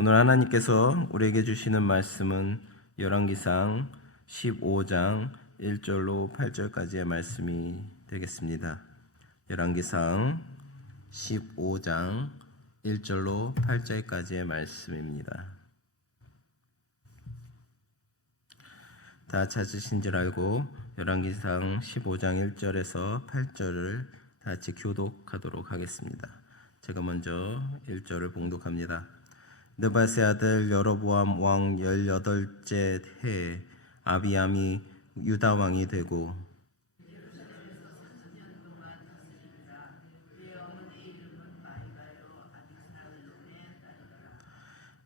오늘 하나님께서 우리에게 주시는 말씀은 열왕기상 15장 1절로 8절까지의 말씀이 되겠습니다. 열왕기상 15장 1절로 8절까지의 말씀입니다. 다 찾으신 줄 알고 열왕기상 15장 1절에서 8절을 다 같이 교독하도록 하겠습니다. 제가 먼저 1절을 봉독합니다. 느밧의 아들 여로보암 왕 18째 해에 아비암이 유다 왕이 되고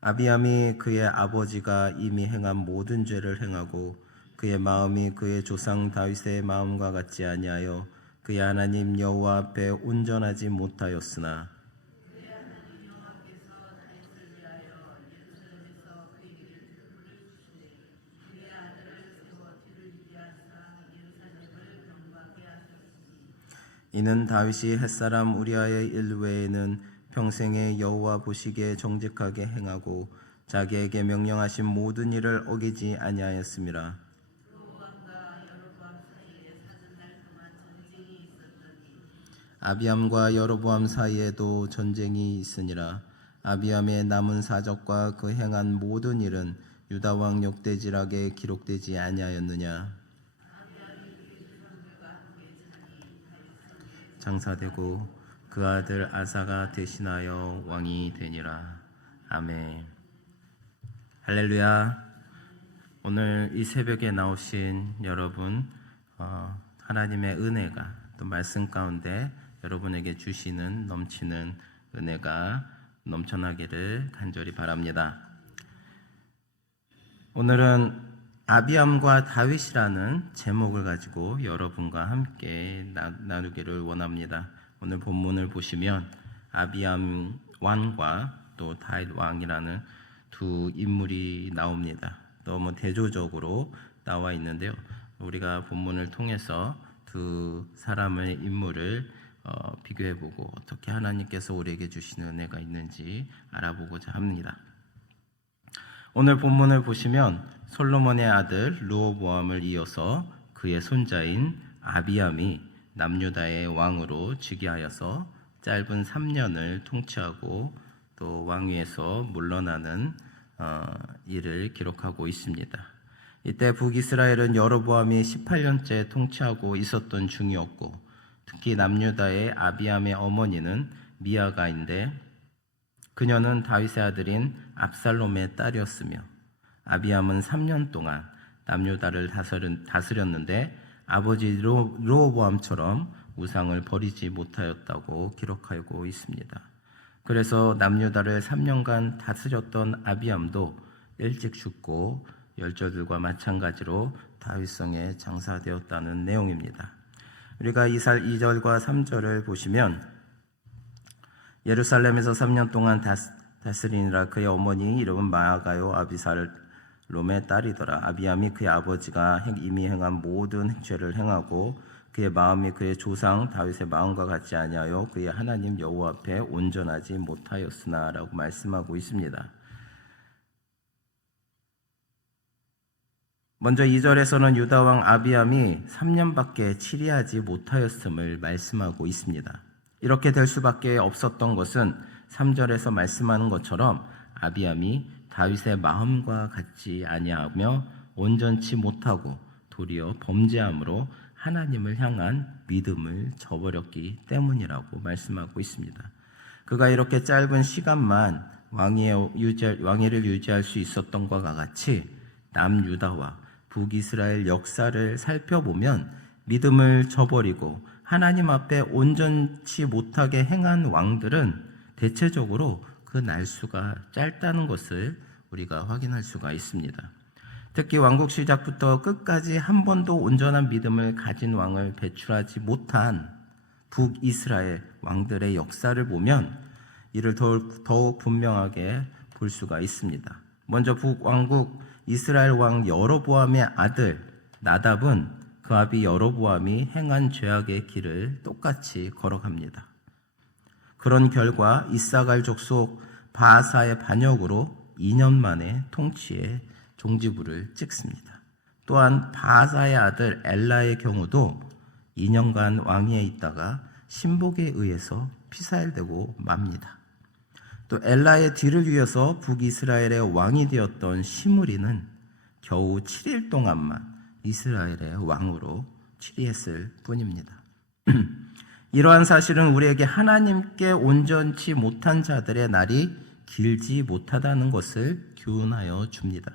아비암이 그의 아버지가 이미 행한 모든 죄를 행하고 그의 마음이 그의 조상 다윗의 마음과 같지 아니하여 그의 하나님 여호와 앞에 온전하지 못하였으나 이는 다윗이 햇사람 우리아의 일 외에는 평생에 여호와 보시기에 정직하게 행하고 자기에게 명령하신 모든 일을 어기지 아니하였음이라. 아비암과 여로보암 사이에도 전쟁이 있으니라. 아비암의 남은 사적과 그 행한 모든 일은 유다 왕 역대지락에 기록되지 아니하였느냐. 장사되고 그 아들 아사가 대신하여 왕이 되니라. 아멘. 할렐루야. 오늘 이 새벽에 나오신 여러분, 하나님의 은혜가 또 말씀 가운데 여러분에게 주시는 넘치는 은혜가 넘쳐나기를 간절히 바랍니다. 오늘은 아비암과 다윗이라는 제목을 가지고 여러분과 함께 나누기를 원합니다. 오늘 본문을 보시면 아비암 왕과 또 다윗 왕이라는 두 인물이 나옵니다. 너무 대조적으로 나와 있는데요. 우리가 본문을 통해서 두 사람의 인물을 비교해보고 어떻게 하나님께서 우리에게 주시는 은혜가 있는지 알아보고자 합니다. 오늘 본문을 보시면 솔로몬의 아들 르호보암을 이어서 그의 손자인 아비암이 남유다의 왕으로 즉위하여서 짧은 3년을 통치하고 또 왕위에서 물러나는 일을 기록하고 있습니다. 이때 북이스라엘은 여로보암이 18년째 통치하고 있었던 중이었고 특히 남유다의 아비암의 어머니는 미아가인데 그녀는 다윗의 아들인 압살롬의 딸이었으며 아비암은 3년 동안 남유다를 다스렸는데 아버지 르호보암처럼 우상을 버리지 못하였다고 기록하고 있습니다. 그래서 남유다를 3년간 다스렸던 아비암도 일찍 죽고 열조들과 마찬가지로 다윗성에 장사되었다는 내용입니다. 우리가 2절과 3절을 보시면 예루살렘에서 3년 동안 다스리니라. 그의 어머니 이름은 마아가요 아비살롬의 딸이더라. 아비암이 그의 아버지가 이미 행한 모든 죄를 행하고 그의 마음이 그의 조상 다윗의 마음과 같지 아니하여 그의 하나님 여호와 앞에 온전하지 못하였으나 라고 말씀하고 있습니다. 먼저 2절에서는 유다왕 아비암이 3년밖에 치리하지 못하였음을 말씀하고 있습니다. 이렇게 될 수밖에 없었던 것은 3절에서 말씀하는 것처럼 아비암이 다윗의 마음과 같지 아니하며 온전치 못하고 도리어 범죄함으로 하나님을 향한 믿음을 저버렸기 때문이라고 말씀하고 있습니다. 그가 이렇게 짧은 시간만 왕위를 유지할 수 있었던 것과 같이 남유다와 북이스라엘 역사를 살펴보면 믿음을 저버리고 하나님 앞에 온전치 못하게 행한 왕들은 대체적으로 그 날수가 짧다는 것을 우리가 확인할 수가 있습니다. 특히 왕국 시작부터 끝까지 한 번도 온전한 믿음을 가진 왕을 배출하지 못한 북이스라엘 왕들의 역사를 보면 이를 더욱 분명하게 볼 수가 있습니다. 먼저 북왕국 이스라엘 왕 여로보암의 아들 나답은 그 아비 여로보암이 행한 죄악의 길을 똑같이 걸어갑니다. 그런 결과 이사갈 족속 바아사의 반역으로 2년 만에 통치에 종지부를 찍습니다. 또한 바하사의 아들 엘라의 경우도 2년간 왕위에 있다가 신복에 의해서 피살되고 맙니다. 또 엘라의 뒤를 이어서 북이스라엘의 왕이 되었던 시므리는 겨우 7일 동안만 이스라엘의 왕으로 치리했을 뿐입니다. 이러한 사실은 우리에게 하나님께 온전치 못한 자들의 날이 길지 못하다는 것을 교훈하여 줍니다.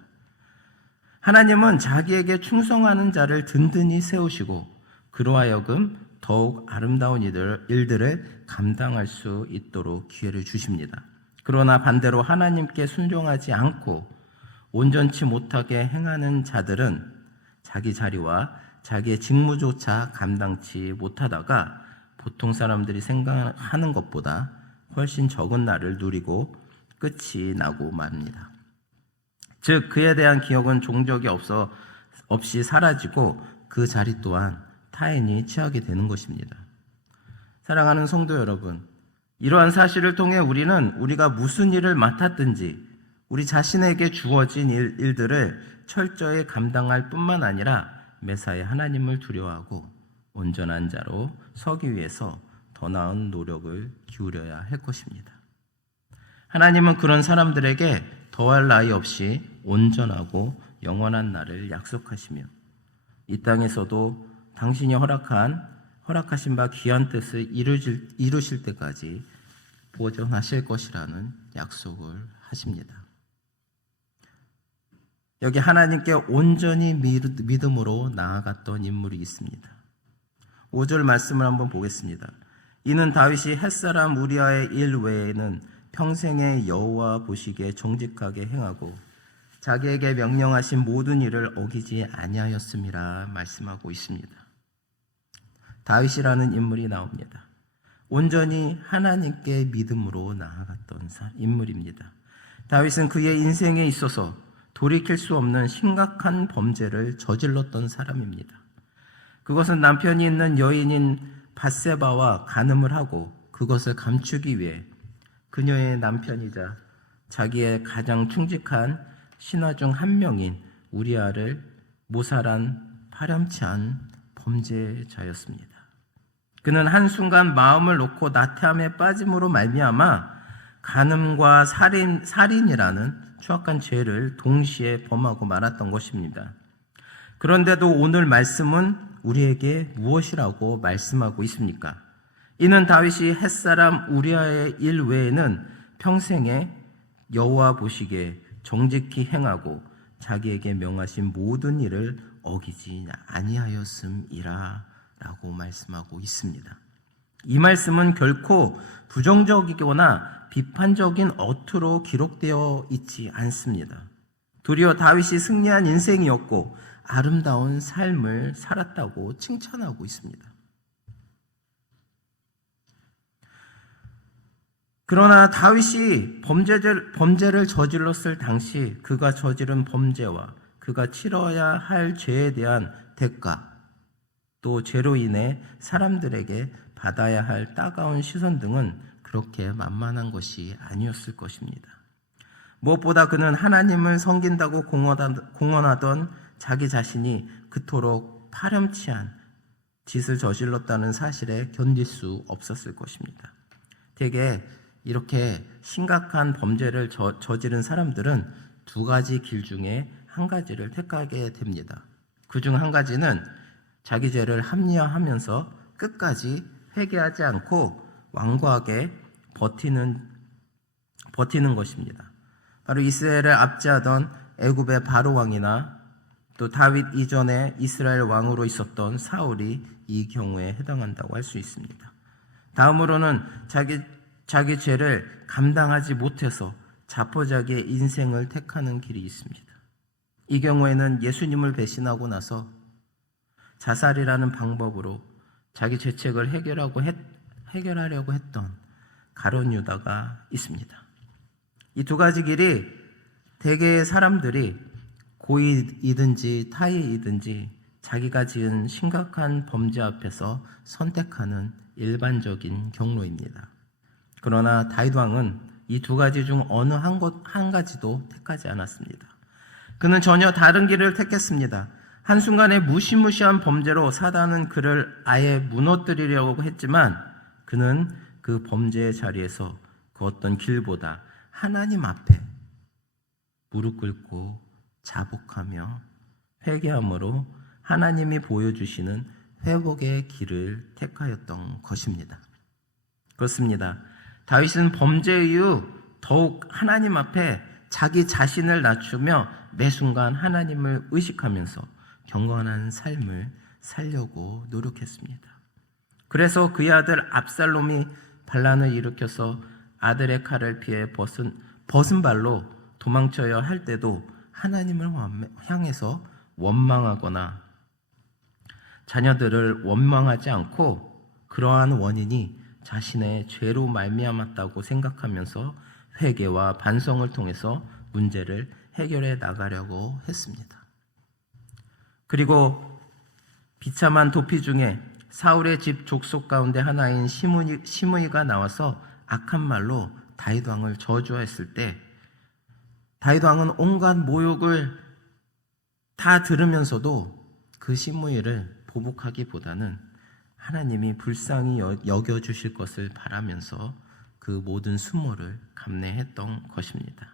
하나님은 자기에게 충성하는 자를 든든히 세우시고 그로 하여금 더욱 아름다운 일들을 감당할 수 있도록 기회를 주십니다. 그러나 반대로 하나님께 순종하지 않고 온전치 못하게 행하는 자들은 자기 자리와 자기의 직무조차 감당치 못하다가 보통 사람들이 생각하는 것보다 훨씬 적은 날을 누리고 끝이 나고 맙니다. 즉 그에 대한 기억은 종적이 없이 사라지고 그 자리 또한 타인이 취하게 되는 것입니다. 사랑하는 성도 여러분, 이러한 사실을 통해 우리는 우리가 무슨 일을 맡았든지 우리 자신에게 주어진 일들을 철저히 감당할 뿐만 아니라 매사에 하나님을 두려워하고 온전한 자로 서기 위해서 더 나은 노력을 기울여야 할 것입니다. 하나님은 그런 사람들에게 더할 나위 없이 온전하고 영원한 날을 약속하시며 이 땅에서도 당신이 허락하신 바 귀한 뜻을 이루실 때까지 보존하실 것이라는 약속을 하십니다. 여기 하나님께 온전히 믿음으로 나아갔던 인물이 있습니다. 5절 말씀을 한번 보겠습니다. 이는 다윗이 햇사람 우리아의 일 외에는 평생에 여호와 보시기에 정직하게 행하고 자기에게 명령하신 모든 일을 어기지 아니하였음이라 말씀하고 있습니다. 다윗이라는 인물이 나옵니다. 온전히 하나님께 믿음으로 나아갔던 인물입니다. 다윗은 그의 인생에 있어서 돌이킬 수 없는 심각한 범죄를 저질렀던 사람입니다. 그것은 남편이 있는 여인인 밧세바와 간음을 하고 그것을 감추기 위해 그녀의 남편이자 자기의 가장 충직한 신하 중 한 명인 우리아를 모살한 파렴치한 범죄자였습니다. 그는 한순간 마음을 놓고 나태함에 빠짐으로 말미암아 간음과 살인이라는 추악한 죄를 동시에 범하고 말았던 것입니다. 그런데도 오늘 말씀은 우리에게 무엇이라고 말씀하고 있습니까? 이는 다윗이 햇사람 우리아의 일 외에는 평생에 여호와 보시기에 정직히 행하고 자기에게 명하신 모든 일을 어기지 아니하였음이라 라고 말씀하고 있습니다. 이 말씀은 결코 부정적이거나 비판적인 어투로 기록되어 있지 않습니다. 도리어 다윗이 승리한 인생이었고 아름다운 삶을 살았다고 칭찬하고 있습니다. 그러나 다윗이 범죄를 저질렀을 당시 그가 저지른 범죄와 그가 치러야 할 죄에 대한 대가, 또 죄로 인해 사람들에게 받아야 할 따가운 시선 등은 그렇게 만만한 것이 아니었을 것입니다. 무엇보다 그는 하나님을 섬긴다고 공언하던 자기 자신이 그토록 파렴치한 짓을 저질렀다는 사실에 견딜 수 없었을 것입니다. 대개 이렇게 심각한 범죄를 저지른 사람들은 두 가지 길 중에 한 가지를 택하게 됩니다. 그중 한 가지는 자기 죄를 합리화하면서 끝까지 회개하지 않고 완고하게 버티는 것입니다. 바로 이스라엘을 압제하던 애굽의 바로 왕이나 또 다윗 이전에 이스라엘 왕으로 있었던 사울이 이 경우에 해당한다고 할 수 있습니다. 다음으로는 자기 죄를 감당하지 못해서 자포자기의 인생을 택하는 길이 있습니다. 이 경우에는 예수님을 배신하고 나서 자살이라는 방법으로 자기 죄책을 해결하려고 했던 가룟 유다가 있습니다. 이 두 가지 길이 대개의 사람들이 고의이든지 타의이든지 자기가 지은 심각한 범죄 앞에서 선택하는 일반적인 경로입니다. 그러나 다윗 왕은 이 두 가지 중 어느 한 가지도 택하지 않았습니다. 그는 전혀 다른 길을 택했습니다. 한순간에 무시무시한 범죄로 사단은 그를 아예 무너뜨리려고 했지만 그는 그 범죄의 자리에서 그 어떤 길보다 하나님 앞에 무릎 꿇고 자복하며 회개함으로 하나님이 보여주시는 회복의 길을 택하였던 것입니다. 그렇습니다. 다윗은 범죄 이후 더욱 하나님 앞에 자기 자신을 낮추며 매 순간 하나님을 의식하면서 경건한 삶을 살려고 노력했습니다. 그래서 그의 아들 압살롬이 반란을 일으켜서 아들의 칼을 피해 벗은 발로 도망쳐야 할 때도 하나님을 향해서 원망하거나 자녀들을 원망하지 않고 그러한 원인이 자신의 죄로 말미암았다고 생각하면서 회개와 반성을 통해서 문제를 해결해 나가려고 했습니다. 그리고 비참한 도피 중에 사울의 집 족속 가운데 하나인 시므이가 나와서 악한 말로 다윗 왕을 저주했을 때 다윗 왕은 온갖 모욕을 다 들으면서도 그 시므이를 보복하기보다는 하나님이 불쌍히 여겨주실 것을 바라면서 그 모든 수모를 감내했던 것입니다.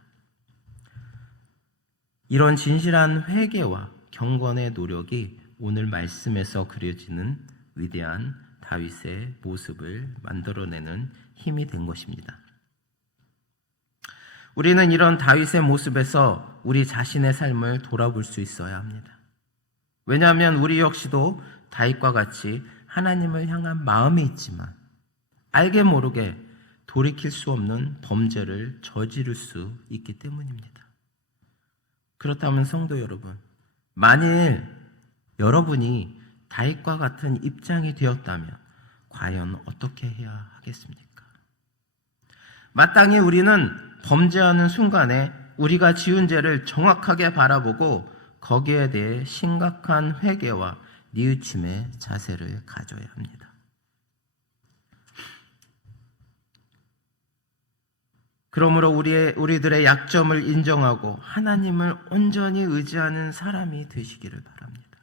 이런 진실한 회개와 경건의 노력이 오늘 말씀에서 그려지는 위대한 다윗의 모습을 만들어내는 힘이 된 것입니다. 우리는 이런 다윗의 모습에서 우리 자신의 삶을 돌아볼 수 있어야 합니다. 왜냐하면 우리 역시도 다윗과 같이 하나님을 향한 마음이 있지만 알게 모르게 돌이킬 수 없는 범죄를 저지를 수 있기 때문입니다. 그렇다면 성도 여러분, 만일 여러분이 다윗과 같은 입장이 되었다면 과연 어떻게 해야 하겠습니까? 마땅히 우리는 범죄하는 순간에 우리가 지은 죄를 정확하게 바라보고 거기에 대해 심각한 회개와 뉘우침의 자세를 가져야 합니다. 그러므로 우리들의 약점을 인정하고 하나님을 온전히 의지하는 사람이 되시기를 바랍니다.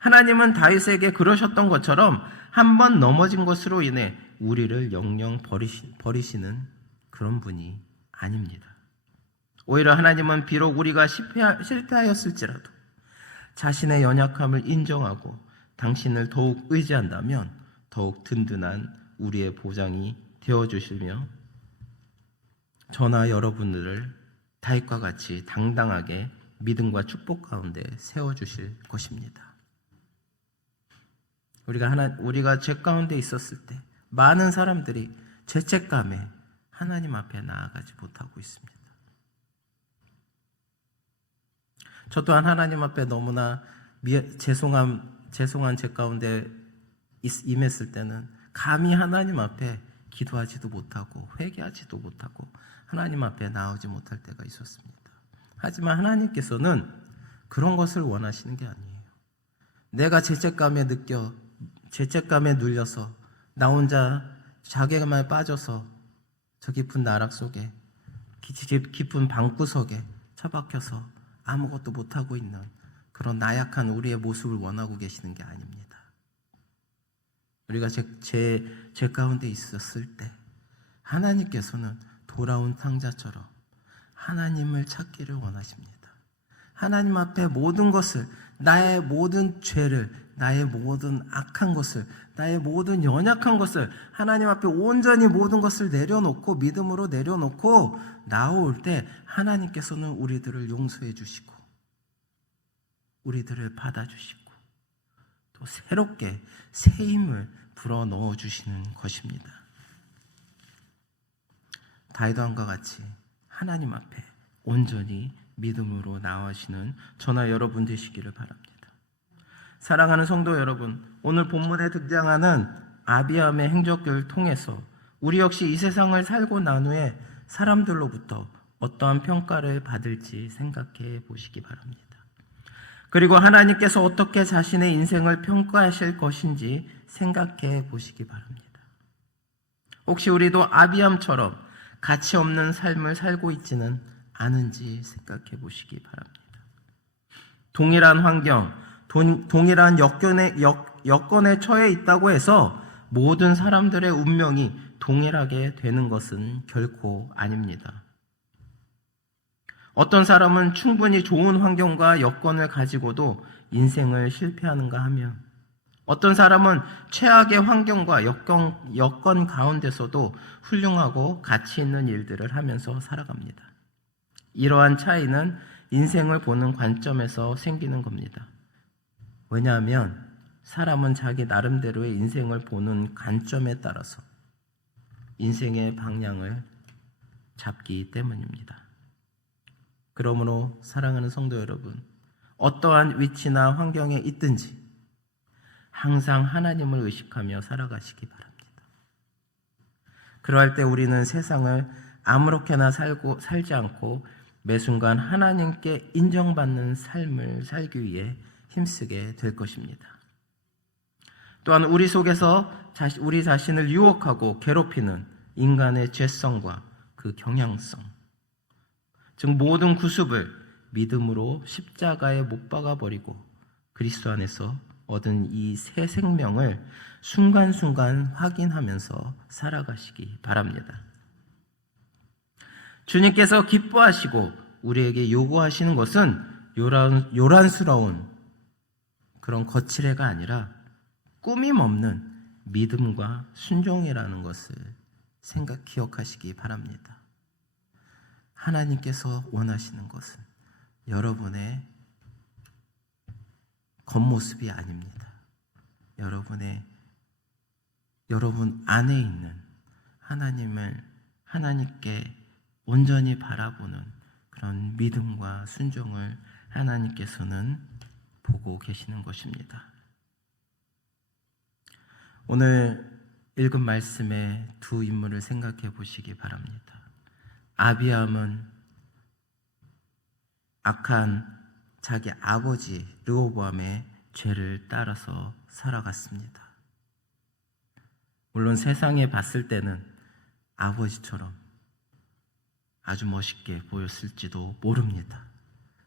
하나님은 다윗에게 그러셨던 것처럼 한 번 넘어진 것으로 인해 우리를 영영 버리시는 그런 분이 아닙니다. 오히려 하나님은 비록 우리가 실패하였을지라도 자신의 연약함을 인정하고 당신을 더욱 의지한다면 더욱 든든한 우리의 보장이 되어주시며 저나 여러분들을 다윗과 같이 당당하게 믿음과 축복 가운데 세워주실 것입니다. 우리가 죄 가운데 있었을 때 많은 사람들이 죄책감에 하나님 앞에 나아가지 못하고 있습니다. 저 또한 하나님 앞에 너무나 죄송한 죄 가운데 임했을 때는 감히 하나님 앞에 기도하지도 못하고 회개하지도 못하고 하나님 앞에 나오지 못할 때가 있었습니다. 하지만 하나님께서는 그런 것을 원하시는 게 아니에요. 내가 죄책감에 눌려서 나 혼자 자괴감에 빠져서 저 깊은 나락 속에 깊은 방구석에 처박혀서 아무것도 못하고 있는 그런 나약한 우리의 모습을 원하고 계시는 게 아닙니다. 우리가 죄 가운데 있었을 때 하나님께서는 돌아온 탕자처럼 하나님을 찾기를 원하십니다. 하나님 앞에 모든 것을, 나의 모든 죄를, 나의 모든 악한 것을, 나의 모든 연약한 것을 하나님 앞에 온전히 모든 것을 내려놓고 믿음으로 내려놓고 나올 때 하나님께서는 우리들을 용서해 주시고 우리들을 받아주시고 또 새롭게 새 힘을 불어넣어 주시는 것입니다. 다윗 왕과 같이 하나님 앞에 온전히 믿음으로 나아가시는 저나 여러분 되시기를 바랍니다. 사랑하는 성도 여러분, 오늘 본문에 등장하는 아비암의 행적을 통해서 우리 역시 이 세상을 살고 난 후에 사람들로부터 어떠한 평가를 받을지 생각해 보시기 바랍니다. 그리고 하나님께서 어떻게 자신의 인생을 평가하실 것인지 생각해 보시기 바랍니다. 혹시 우리도 아비암처럼 가치 없는 삶을 살고 있지는 않은지 생각해 보시기 바랍니다. 동일한 환경, 동일한 여건에 처해 있다고 해서 모든 사람들의 운명이 동일하게 되는 것은 결코 아닙니다. 어떤 사람은 충분히 좋은 환경과 여건을 가지고도 인생을 실패하는가 하면, 어떤 사람은 최악의 환경과 여건 가운데서도 훌륭하고 가치 있는 일들을 하면서 살아갑니다. 이러한 차이는 인생을 보는 관점에서 생기는 겁니다. 왜냐하면 사람은 자기 나름대로의 인생을 보는 관점에 따라서 인생의 방향을 잡기 때문입니다. 그러므로 사랑하는 성도 여러분, 어떠한 위치나 환경에 있든지 항상 하나님을 의식하며 살아가시기 바랍니다. 그러할 때 우리는 세상을 아무렇게나 살지 않고 매 순간 하나님께 인정받는 삶을 살기 위해 힘쓰게 될 것입니다. 또한 우리 속에서 우리 자신을 유혹하고 괴롭히는 인간의 죄성과 그 경향성, 즉 모든 구습을 믿음으로 십자가에 못 박아버리고 그리스도 안에서 얻은 이 새 생명을 순간순간 확인하면서 살아가시기 바랍니다. 주님께서 기뻐하시고 우리에게 요구하시는 것은 요란스러운 그런 거칠애가 아니라 꾸밈 없는 믿음과 순종이라는 것을 기억하시기 바랍니다. 하나님께서 원하시는 것은 여러분의 겉모습이 아닙니다. 여러분 안에 있는 하나님께 온전히 바라보는 그런 믿음과 순종을 하나님께서는 보고 계시는 것입니다. 오늘 읽은 말씀의 두 인물을 생각해 보시기 바랍니다. 아비암은 악한 자기 아버지 르호보암의 죄를 따라서 살아갔습니다. 물론 세상에 봤을 때는 아버지처럼 아주 멋있게 보였을지도 모릅니다.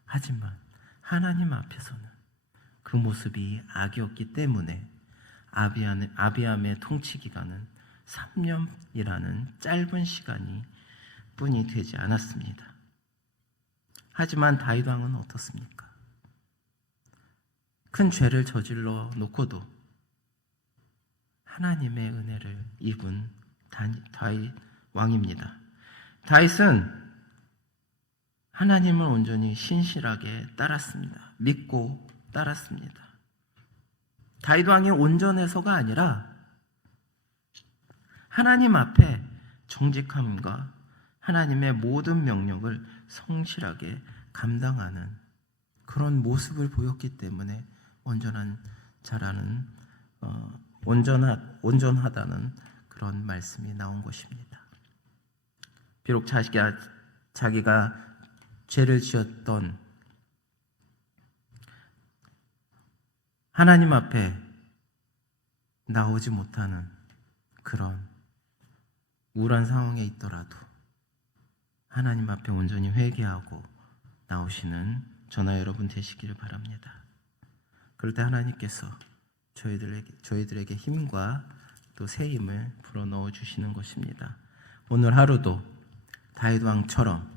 하지만 하나님 앞에서는 그 모습이 악이었기 때문에 아비암의 통치 기간은 3년이라는 짧은 시간이 뿐이 되지 않았습니다. 하지만 다윗 왕은 어떻습니까? 큰 죄를 저질러 놓고도 하나님의 은혜를 입은 다윗 왕입니다. 다윗은 하나님을 온전히 신실하게 따랐습니다. 믿고 따랐습니다. 다윗 왕이 온전해서가 아니라 하나님 앞에 정직함과 하나님의 모든 명령을 성실하게 감당하는 그런 모습을 보였기 때문에 온전하다는 그런 말씀이 나온 것입니다. 비록 자기가 죄를 지었던 하나님 앞에 나오지 못하는 그런 우울한 상황에 있더라도 하나님 앞에 온전히 회개하고 나오시는 저나 여러분 되시기를 바랍니다. 그럴 때 하나님께서 저희들에게 힘과 또 새 힘을 불어넣어 주시는 것입니다. 오늘 하루도 다윗 왕처럼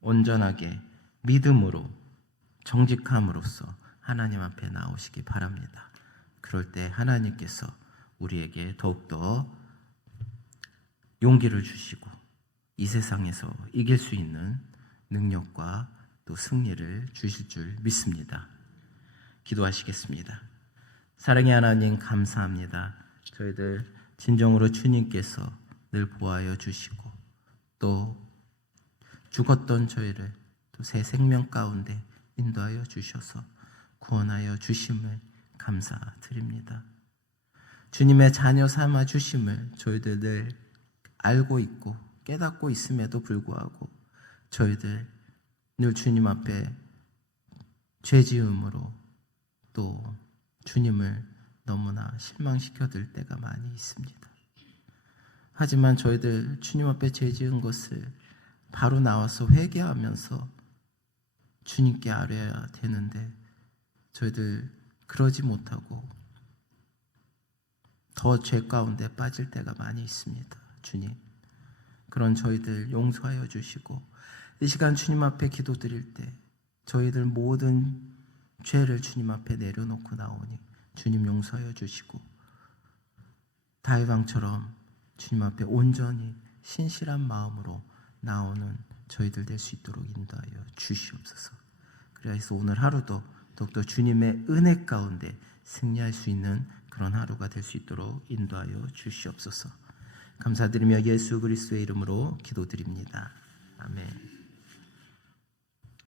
온전하게 믿음으로 정직함으로써 하나님 앞에 나오시기 바랍니다. 그럴 때 하나님께서 우리에게 더욱더 용기를 주시고 이 세상에서 이길 수 있는 능력과 또 승리를 주실 줄 믿습니다. 기도하시겠습니다. 사랑의 하나님 감사합니다. 저희들 진정으로 주님께서 늘 보호하여 주시고 또 죽었던 저희를 또 새 생명 가운데 인도하여 주셔서 구원하여 주심을 감사드립니다. 주님의 자녀 삼아 주심을 저희들 늘 알고 있고 깨닫고 있음에도 불구하고 저희들 늘 주님 앞에 죄지음으로 또 주님을 너무나 실망시켜 드릴 때가 많이 있습니다. 하지만 저희들 주님 앞에 죄 지은 것을 바로 나와서 회개하면서 주님께 아뢰어야 되는데 저희들 그러지 못하고 더 죄 가운데 빠질 때가 많이 있습니다. 주님, 그런 저희들 용서하여 주시고 이 시간 주님 앞에 기도드릴 때 저희들 모든 죄를 주님 앞에 내려놓고 나오니 주님 용서하여 주시고 다윗 왕처럼 주님 앞에 온전히 신실한 마음으로 나오는 저희들 될 수 있도록 인도하여 주시옵소서. 그래서 오늘 하루도 더욱더 주님의 은혜 가운데 승리할 수 있는 그런 하루가 될 수 있도록 인도하여 주시옵소서. 감사드리며 예수 그리스도의 이름으로 기도드립니다. 아멘.